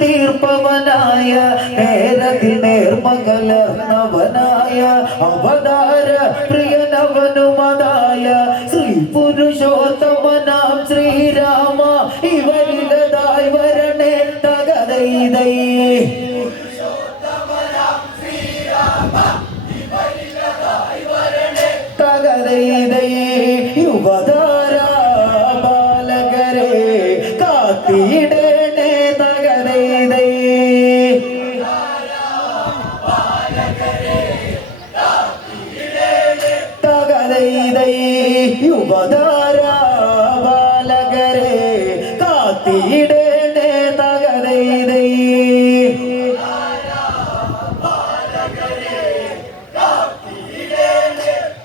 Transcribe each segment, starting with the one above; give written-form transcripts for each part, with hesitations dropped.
തീർപ്പവനായ നേരത്തിൽ നേർമകലർന്നവനായ അവതാര പ്രിയനവനുമതായ ശ്രീ പുരുഷോത്തമനാം ശ്രീരാമ ഇവരിലതായി വരണേ തകതൈതൈ തകതൈതൈ യുവതാര ബാലകരെ കാത്തിടണേ തകതൈതൈ തകതൈതൈ യുവതാര ബാലകരെ കാത്തിടണേ തകതൈതൈ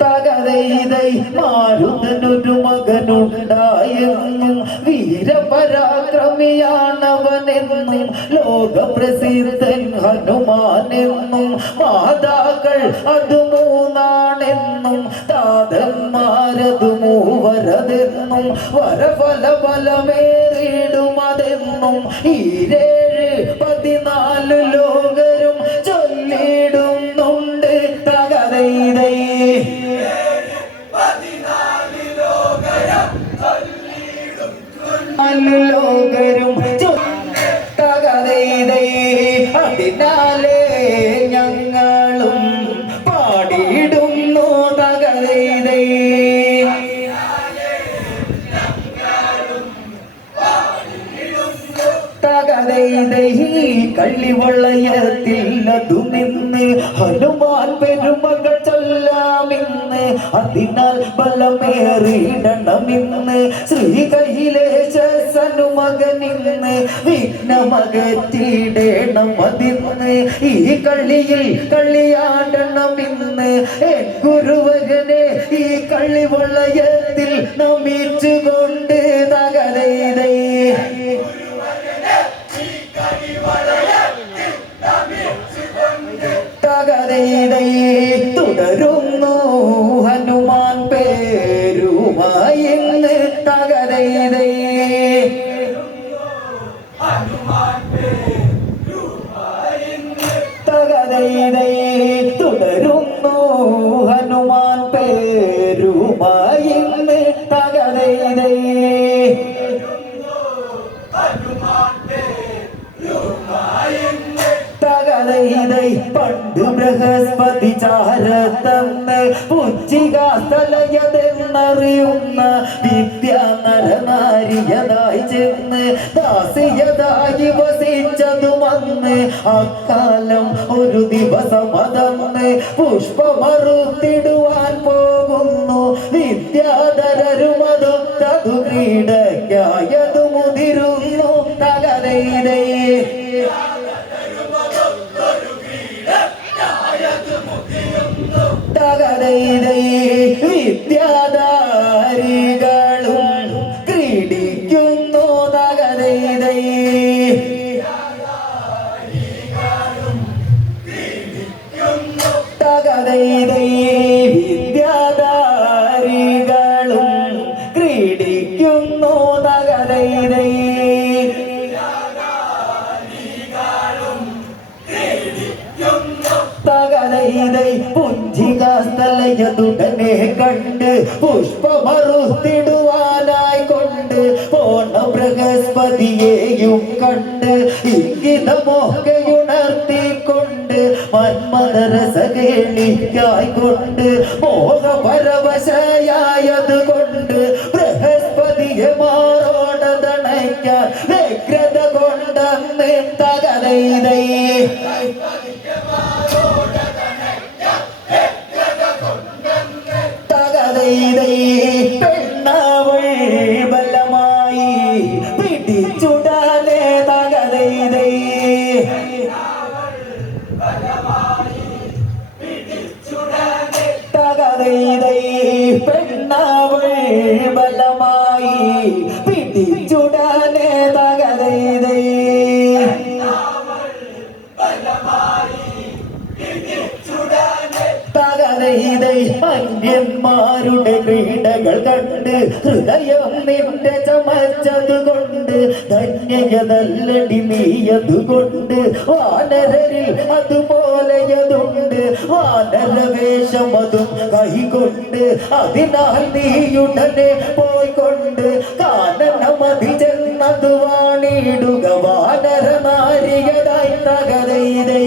തകതൈതൈ മാരുതനൊരു മകനുണ്ടായെന്നും വീരപരാക്രമിയാണവനെന്നും ലോകപ്രസിദ്ധൻ ഹനുമാനെന്നും മാതാക്കൾ അത് മൂന്നാണെന്നും താതന്മാരത് മൂവരതെന്നും വരഫല ഫലമേറിടുമതെന്നും ഈരേഴ് 14 ലോകരും ചൊല്ലിടുന്നുണ്ട് തകതൈതൈ ലോകരും തകതൈതൈ അതിനാലേ ഞങ്ങളും പാടിയിടുന്നു തകതൈതൈ തകതൈതൈ കള്ളിവളയത്തിൽ അതു നിന്ന് ഹനുമാൻ പെരുമകൾ ചൊല്ലാമിന്ന് അതിനാൽ ബലമേറിയിടണമെന്ന് ശ്രീ കൈലേശനുമകനിന്ന് വിഘ്നമകറ്റിയിടണം അതിന്ന് ഈ കളിയിൽ കളിയാടണമെന്ന് എൻ ഗുരുവരനെ ഈ കള്ളിവളയത്തിൽ നമിച്ചുകൊണ്ട് തകതൈതൈ തകതൈതൈ തുടരുന്നു ഹനുമാൻ പേരുമായി ഇന്ന് തകതൈതൈ തകതൈതൈ തുടരുന്നു ഹനുമാൻ പേരുമായി ഇന്ന് തകതൈതൈ തകതൈതൈ പണ്ട് ബൃഹസ്പതി ചാരത്തന്ന് പുഞ്ചികാസ്ഥലയതെന്നറിയുന്ന വിദ്യ നരനാരിയതായി ചെന്ന് ദാസിയതായി വസിച്ചതുമന്ന് അക്കാലം ഒരു ദിവസം അതന്ന് പുഷ്പമറുത്തിടുവാൻ പോകുന്നു വിദ്യാധരരുമതൊത്തതു ക്രീഡയ്ക്കായതു മുതിരുന്നു തകതൈതൈ തകതൈതൈ വിദ്യാധാരികളും ക്രീഡിക്കുന്നു തകതൈതൈ തകതൈതൈ വിദ്യാധാരികളും ക്രീഡിക്കുന്നു തകതൈതൈ തകതൈതൈ പുഞ്ചികാസ്ഥലയതുടനെ കണ്ട് പുഷ്പമറുത്തിടുവാനായി കൊണ്ട് പോണ ബൃഹസ്പതിയെയും കണ്ട് ഇംഗിതമൊക്കെയുണർത്തിക്കൊണ്ട് മന്മഥരസകേളിക്കായിക്കൊണ്ട് മോഹപരവശയായത് കൊണ്ട് ബൃഹസ്പതിയെ മാറോടതണയ്ക്കാൻ വ്യഗ്രത കൊണ്ടന്ന് തകതൈതൈ തകതൈതൈ പെണ്ണവൾ ബലമായി പിടിച്ചുടനെ തകതൈതൈ തകതൈതൈ പെണ്ണവൾ ബലമായി പിടിച്ചുടനെ തകതൈതൈ കൊണ്ട് ഹൃദയം നിന്റെ ചമച്ചത് കൊണ്ട് ധന്യതല്ലടി നീയതുകൊണ്ട് വാനരരിൽ അതുപോലെയതുണ്ട് വാനരവേഷം അതും കൈകൊണ്ട് അതിനാൽ നീയുടനെ പോയിക്കൊണ്ട് കാനനമതി ചെന്നത് വാണിടുക വാനര നാരികതായി തകതൈതൈ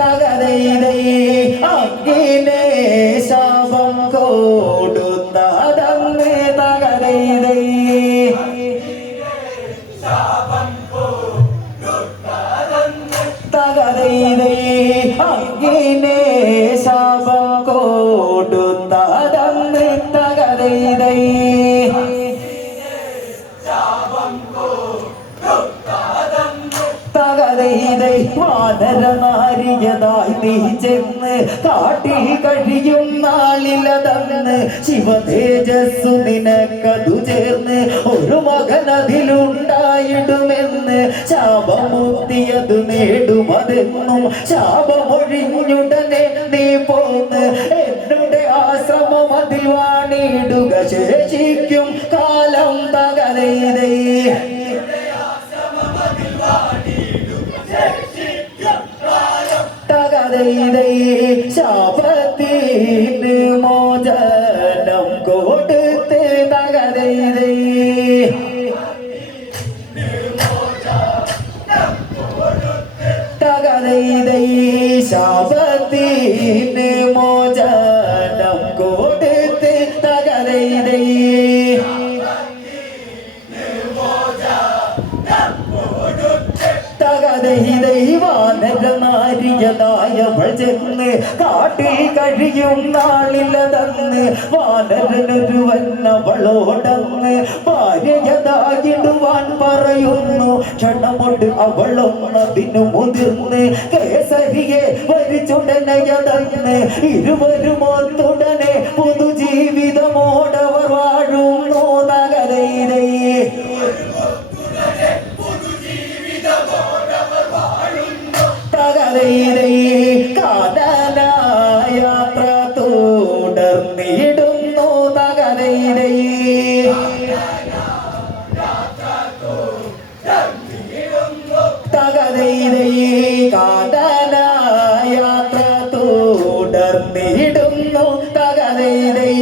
തകതൈതൈ അങ്ങിനെ ശാപം കൊടുത്തതന്ന് തകതൈതൈ തകതൈതൈ അങ്ങിനെ ശാപം കൊടുത്തതന്ന് തകതൈതൈ തകതൈതൈ വാനര നാരികതായി നീ ചെന്ന് കാട്ടിൽ കഴിയും നാളിലതന്ന് ശിവതേജസ്സു നിനക്കതു ചേർന്ന് ഒരു മകനതിലുണ്ടായിടുമെന്ന് ശാപമുക്തിയതു നേടുമതെന്നും ശാപമൊഴിഞ്ഞുടനെ നീ പോന്ന് എന്നുടെ ആശ്രമം അതിൽ വാണിടുക ശേഷിക്കും കാലം തകതൈതൈ തകതൈതൈ ശാപത്തിന് മോചനം കൊടുത്ത് തകതൈതൈ തകതൈതൈ ശാപത്തിന് മോചനം കൊടുത്ത് തകതൈതൈ തകതൈതൈ വാനര നാരികതായവൾ ചെന്ന് കാട്ടിൽ കഴിയും നാളിലതന്ന് വാനരനൊരുവന്നവളോടന്ന് ഭാര്യയതായിടുവാൻ പറയുന്നു ക്ഷണമൊട് അവളൊന്നതിനു മുതിർന്ന് കേസരിയെ വരിച്ചുടനയതന്ന് ഇരുവരുമൊത്തുടനെ പുതുജീവിതമോടവർ വാഴുന്നു തകതൈതൈ തകതൈതൈ കാനനയാത്ര തുടർന്നിടുന്നു തകതൈതൈ തകതൈതൈ കാനനയാത്ര തുടർന്നിടുന്നു തകതൈതൈ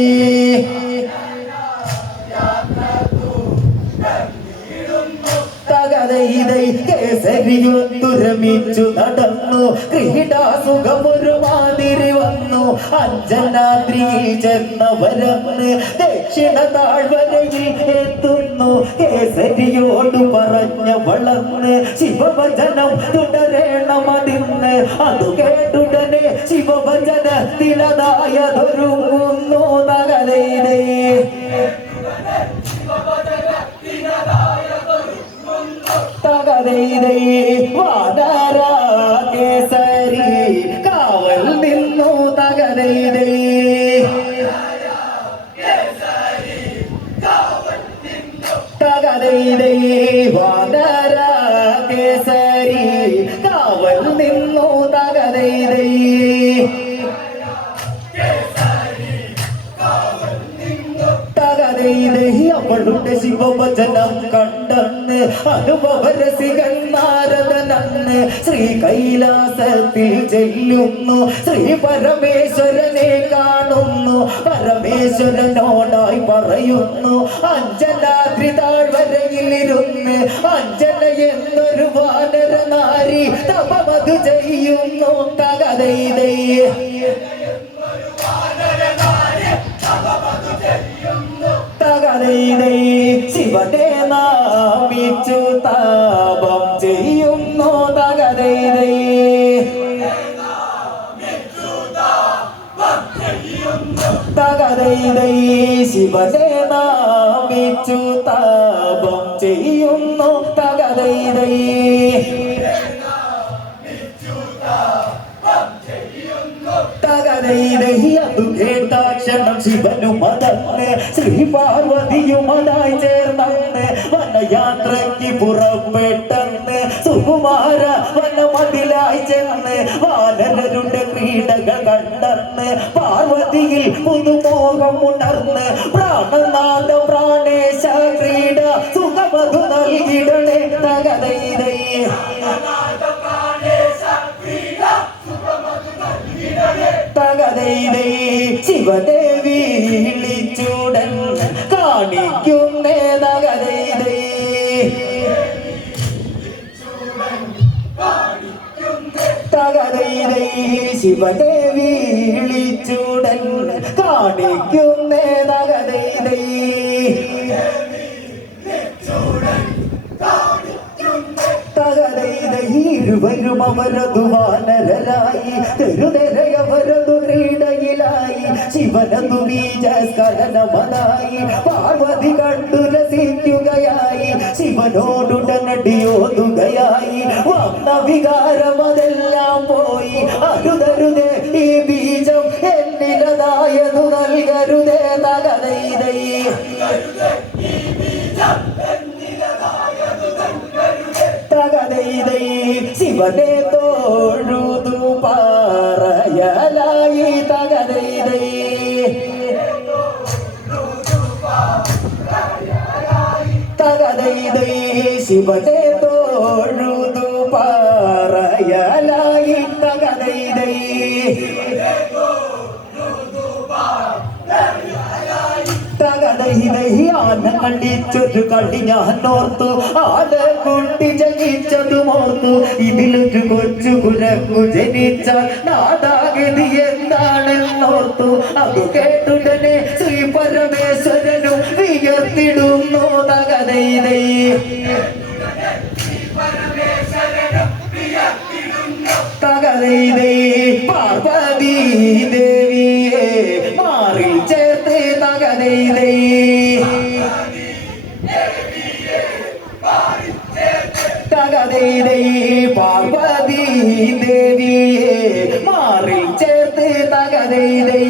തകതൈതൈ കേസരിയൊത്തുരമിച്ചു നടന്നു ക്രീഡാസുഖമൊരു മാതിരി വന്നു അഞ്ജനാദ്രിയിൽ ചെന്നവരന്ന് ദക്ഷിണ താഴ്വരയിൽ എത്തുന്നു കേസരിയോട് പറഞ്ഞ വളർന്ന് ശിവഭജനം തുടരേണമതിന്ന് അതു കേട്ടുടനെ ശിവഭജനത്തിലതായതൊരുങ്ങുന്നു തകതൈതൈ തകതൈതൈ വാനര കേസരി കാവൽ നിന്നു തകതൈതൈ തകതൈതൈ വാനര കേസരി കാവൽ നിന്നു തകതൈതൈ തകതൈതൈ അവളുടെ ശിവഭജനം കണ്ടെന്ന് അനുഭവരസികൻ നാരദനന്ന് ശ്രീ കൈലാസത്തിൽ ചെല്ലുന്നു ശ്രീ പരമേശ്വരനെ കാണുന്നു പരമേശ്വരനോടായി പറയുന്നു അഞ്ജനാദ്രി താഴ്വരയിലിരുന്ന് അഞ്ജന എന്നൊരു വാനര നാരി തപമതു ചെയ്യുന്നു തകതൈതൈ തകതൈതൈ ശിവനെ നാമിച്ചു താപം ചെയ്യുന്നു തകതൈതൈ തകതൈതൈ ശിവനെ നാമിച്ചു താപം ചെയ്യുന്നു തകതൈതൈ തകതൈതൈ അതു കേട്ടാക്ഷണം ശിവനും അതന്ന് ശ്രീ പാർവതിയും അതായി ചേർന്നന്ന് വനയാത്രയ്ക്ക് പുറപ്പെട്ടന്ന് സുകുമാര വനമ മതിലായി ചെന്ന് വാനരരുടെ ക്രീഡകൾ കണ്ടെന്ന് പാർവതിയിൽ പുതുമോഹം ഉണർന്ന് പ്രാണനാഥ പ്രാണേശ ക്രീഡ സുഖമധു നൽകിടണേ തകതൈതൈ തകതൈതൈ ശിവദേവി വിളിച്ചുടൻ കാണിക്കുന്നേ തകതൈതൈ തകതൈതൈ ശിവദേവി വിളിച്ചുടൻ കാണിക്കുന്നേ തകതൈതൈ ഇരുവരും അവരതു വാനരരായി തെരുതെരയവരതു ക്രീഡയിലായി ശിവനതു ബീജസ്കലനമതായി പാർവതി കണ്ടു രസിക്കുകയായി ശിവനോടുടനടിയോതുകയായി വന്ന വികാരമതെല്ലാം പോയി അരുതരുതേ ഈ ബീജം എന്നിലതായതു നൽകരുതേ തകതൈതൈ തകതൈതൈ ശിവനെ തോഴുതു പാറയലായി തകതൈതൈ തകതൈതൈ ശിവനെ തോഴുതു പാറയലായി തകതൈതൈ തകതൈതൈ ആന കണ്ടിച്ചൊരു കളി ഞാൻ ഓർത്തു ആന കുട്ടി ജനിച്ചതുമോർത്തു ഇതിലൊരു കൊച്ചു കുരങ്ങു ജനിച്ചാൽ നാടാഗതി എന്താണെന്നോർത്തു അത് കേട്ടുടനെ ശ്രീ പരമേശ്വരനും വിയർത്തിടുന്നു തകതൈതൈ തകതൈതൈ പാർവതി ദേവിയെ മാറിൽ ചേർത്ത് തകതൈതൈ തകതൈതൈ പാർവതി ദേവിയെ മാറിൽ ചേർത്ത് തകതൈതൈ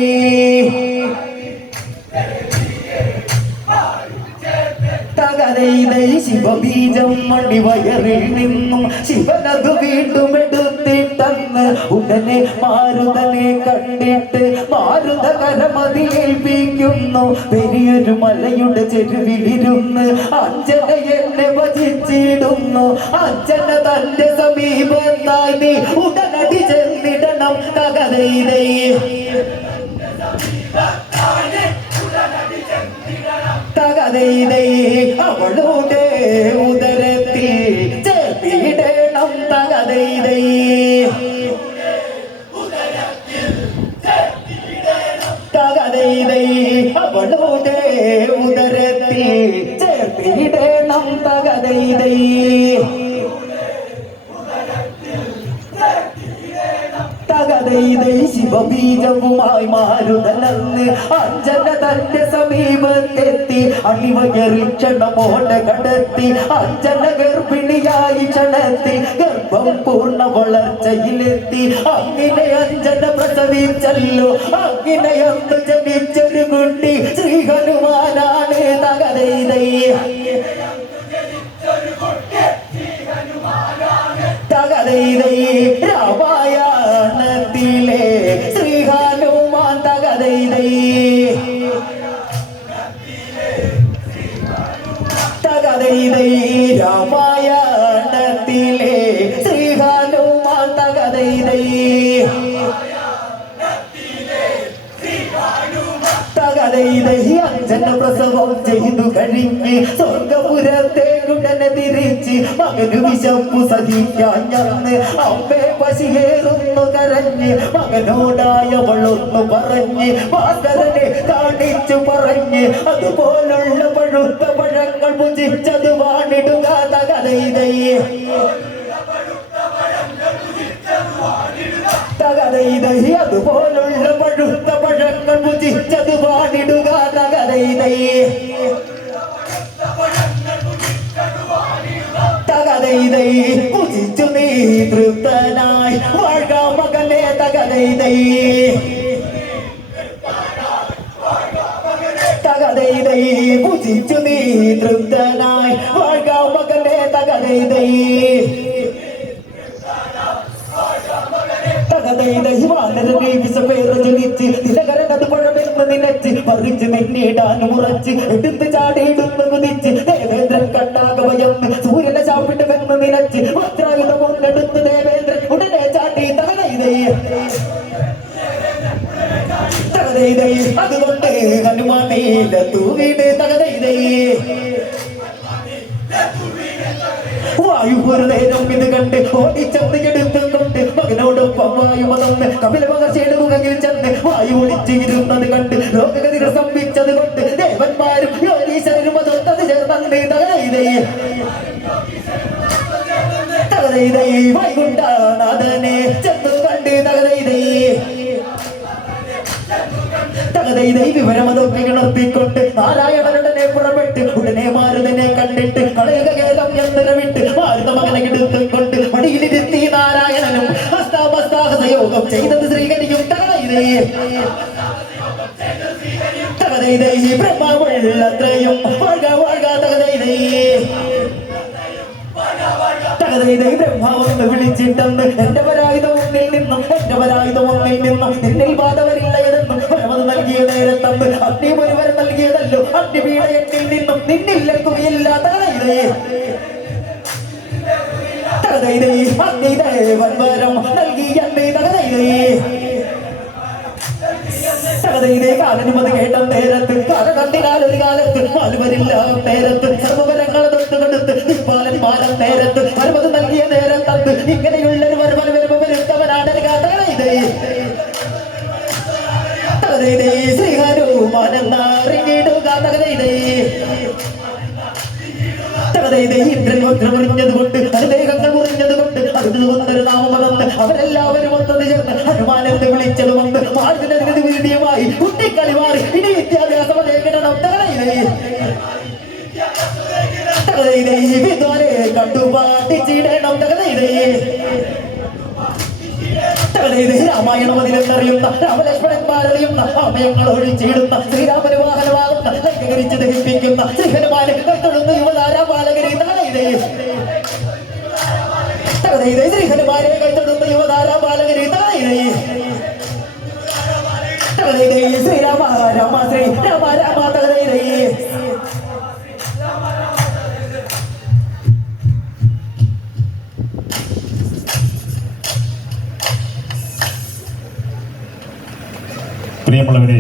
തകതൈതൈ ശിവബീജം മണിവയറിൽ നിന്നും ശിവനതു വീണ്ടും എടുത്തിട്ടന്ന് ഉടനെ മാരുതനെ കണ്ടിട്ട് മാരുത കരമതിയേൽപ്പിക്കുന്നു പെരിയൊരു മലയുടെ ചെരുവിലിരുന്ന് അഞ്ജന എന്നെ ഭജിച്ചിടുന്നു അഞ്ജന തന്റെ സമീപത്തായി നീ ഉടനടി ചെന്നിടണം തകതൈതൈ തകതൈതൈ അവളുടെ ഉദരത്തിൽ ചേർത്തിടണം തകതൈതൈ തകതൈതൈ അവളുടെ ഉദരത്തിൽ ചേർത്തിടണം തകതൈതൈ തകതൈതൈ ശിവബീജവുമായി മാരുതനന്ന് അഞ്ജന തന്റെ സമീപത്തെത്തി അണിവയറിൽ ക്ഷണമോടെ കടത്തി അഞ്ജന ഗർഭിണിയായി ക്ഷണത്തിൽ ഗർഭം പൂർണ്ണ വളർച്ചയിലെത്തി അങ്ങനെ അഞ്ജന പ്രസവിച്ചല്ലോ അങ്ങനെ അന്ന് ജനിച്ചൊരു കുട്ടി ശ്രീ ഹനുമാനാണ് തകതൈതൈ തകതൈതൈ രാമായണത്തിലെ ശ്രീ ഹനുമാൻ തകതൈതൈ തകതൈതൈ രാമായണത്തിലെ ശ്രീ ഹനുമാൻ തകതൈതൈ തകതൈതൈ അഞ്ജന പ്രസവം ചെയ്തു കഴിഞ്ഞ് സ്വർഗപുരത്തേക്കുടനെ തിരിച്ച് മകനു വിശപ്പു സഹിക്കാൻ ഞന്ന് അമ്മേ പശിയേറുന്നു കരഞ്ഞ് മകനോടായവളൊന്നു പറഞ്ഞ് ഭാസ്കരനെ കാണിച്ചു പറഞ്ഞ് അതുപോലുള്ള പഴുത്ത പഴങ്ങൾ ഭുജിച്ചത് വാണിടുക തകതൈതൈ തകതൈതൈ അതുപോലുള്ള പഴുത്ത പഴങ്ങൾ ഭുജിച്ചത് വാണിടുക തകതൈതൈ തകതൈതൈ ഭുജിച്ചു നീ തൃപ്തനായി വാഴ മകനെ തകതൈതൈ തകതൈതൈ ഭുജിച്ചു നീ തൃപ്തനായി വാഴ മകനെ തകതൈതൈ തകതൈതൈ വാനരനെ വിസപേർ ജനിച്ച് തിലകരനത് പഴമെന്ന് നിനച്ച് പറിച്ച് നിന്നിടാൻ ഉറച്ച് എടുത്ത് ചാടിയിടുന്ന് കുതിച്ച് ദേവേന്ദ്രൻ കണ്ടാകവയെന്ന് സൂര്യനെ ചാപ്പിട്ട് വെന്ന് നിനച്ച് വജ്രായുധം ഒന്നെടുത്ത് ദേവേന്ദ്രൻ ഉടനെ ചാട്ടി തകതൈതൈ തകതൈതൈ അതുകൊണ്ട് ഹനുമാനേല തൂവീട് തകതൈതൈ വായു ഒരു നേരം ഇത് കണ്ട് ഓടിച്ചെന്ന് എടുത്തുകൊണ്ട് മകനോടൊപ്പം വായു വന്ന് കപില മഹർഷിയുടെ മുഖയിൽ ചെന്ന് വായു ഒളിച്ചിരുന്നത് കണ്ട് ലോകഗതികൾ സംഭിച്ചത് കൊണ്ട് ദേവന്മാരും യോഗീശ്വരരും അതൊട്ടത് ചേർന്നേ തകതൈതൈ വൈകുണ്ഠനാഥനെ ചെന്നു കണ്ട് തകതൈതൈ വിവരമതൊക്കെ ഉണർത്തിക്കൊണ്ട് നാരായണനുടനെ പുറപ്പെട്ട് ഉടനെ മാരുതനെ കണ്ടിട്ട് കളയുക കേരം എന്നിറവിട്ട് മാരുത മകനെ എടുത്തുകൊണ്ട് മടിയിലിരുത്തി നാരായണനും ഹസ്താഹസയോഗം ചെയ്തത് ശ്രീകനിയും തകതൈതൈ ബ്രഹ്മമുള്ളത്രയും വാഴ്ക വാഴ്ക തകതൈതൈ ബ്രഹ്മാവെന്ന് വിളിച്ചിട്ടെന്ന് എന്റെ പരായുധം ഒന്നിൽ നിന്നും എന്റെ പരായുധം ഒന്നിൽ നിന്നും നിന്നിൽ ബാധവരില്ലയതെന്നും പരമത് നൽകിയ നേരത്തന്ന് അഗ്നി ഒരുവരെ നൽകിയതല്ലോ അഗ്നിപീഠ എന്നിൽ നിന്നും നിന്നിൽ ലക്കുകയില്ല തകതൈതൈ അഗ്നിദേവൻ വരം നൽകിയെന്നേ തകതൈതൈ കാലനുമതി കേട്ട നേരത്ത് കരകണ്ടിനാൽ ഒരു കാലത്ത് മാലുവരില്ല നേരത്ത് സർവകരങ്ങളെ തൊട്ടുകൊടുത്ത് നിപ്പാലന്മാരം നേരത്ത് പരമത് നൽകിയ നേരത്തന്ന് ഇങ്ങനെയുള്ളൊരു വരുത്തവനാണ് തകതൈതൈ ശ്രീ ഹനുമാനെന്നറിഞ്ഞിടുക തകതൈതൈ ഇന്ദ്രൻ വജ്രം മുറിഞ്ഞതുകൊണ്ട് അനുദേഹങ്ങൾ മുറിഞ്ഞതുകൊണ്ട് അതൊരു നാമമതെന്ന് അവരെല്ലാവരും ഒന്നത് ചേർന്ന് ഹനുമാനെന്ന് വിളിച്ചത് വന്ന് മാർഗനഗതി വീഡിയുമായി കുട്ടിക്കളി മാറി ഇനി വിദ്യാഭ്യാസം കിടണം തകതൈതൈ വിദ്വാനെ കണ്ടുപാട്ടിച്ചിടണം തകതൈതൈ രാമായണം അതിലെന്നറിയുന്ന രാമലക്ഷ്മണന്മാരറിയുന്ന അമയങ്ങൾ ഒഴിച്ചിടുന്ന ശ്രീരാമന് വാഹനമാകുന്ന ലംഘകരിച്ച് ദഹിപ്പിക്കുന്ന ശ്രീഹനുമാനെ കൈത്തൊടുന്ന യുവതാരാ ബാലകരി തകതൈതൈ ശ്രീഹനുമാനെ കൈത്തൊടുന്ന യുവതാരാ ബാലകരി തകതൈതൈ ശ്രീരാമ രാമ ശ്രീ രാമ രാമ തകതൈതൈ പ്രിയമുള്ളവരെ